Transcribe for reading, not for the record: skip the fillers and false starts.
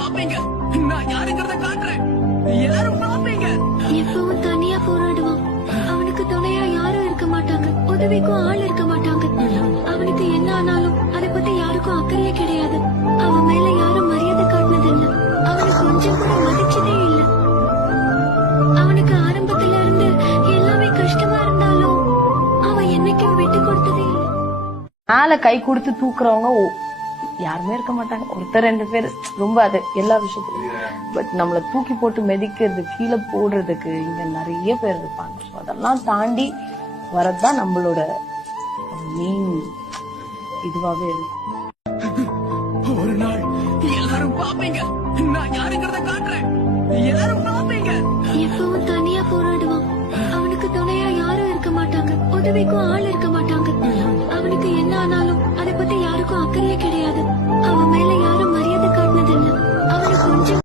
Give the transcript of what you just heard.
பாப்பீங்க. நான் யாருங்கிறத காட்டுறேன். எல்லாரும் பாப்பீங்க. எப்பவும் தனியா போராடுவான். அவனுக்கு துணையா யாரும் இருக்க மாட்டாங்க. உதவிக்கும் ஆள் இருக்க மாட்டாங்க. அவனுக்கு என்ன ஆனாலும் அதை பத்தி யாருக்கும் அக்கறையே கிடையாது. அவன் மேல யாரும் மரியாதை காட்டினதில்ல. அவனை கொஞ்சம் கூட மதிச்சதே இல்ல. அவனுக்கு ஆரம்பத்துல இருந்து எல்லாமே கஷ்டமா இருந்தாலும் அவன் என்னைக்கும் விட்டு கொடுத்ததே இல்ல. மேல கை கொடுத்து தூக்குறவங்க யாருமே இருக்க மாட்டாங்க. ஒருத்தர் 2 பேர் ரொம்ப அது எல்லா விஷயத்துலயும். பட் நம்மள தூக்கி போட்டு மிதிக்கிறது, கீழே போடுறதுக்கு இங்க நிறைய பேர் இருப்பாங்க. அதெல்லாம் தாண்டி வரதுதான் நம்மளோட மெயின் இதுவாவே இருக்கு. ஒரு நாள் எல்லாரும் பாப்பீங்க. நான் யாருங்கிறத காட்டுறேன். எல்லாரும் பாப்பீங்க. எப்பவும் தனியா போராடுவான். அவனுக்கு துணையா யாரும் இருக்க மாட்டாங்க. உதவிக்கும் ஆள் இருக்க மாட்டாங்க. அவனுக்கு என்ன ஆனாலும் அதை பத்தி யாருக்கும் அக்கறையே கிடையாது.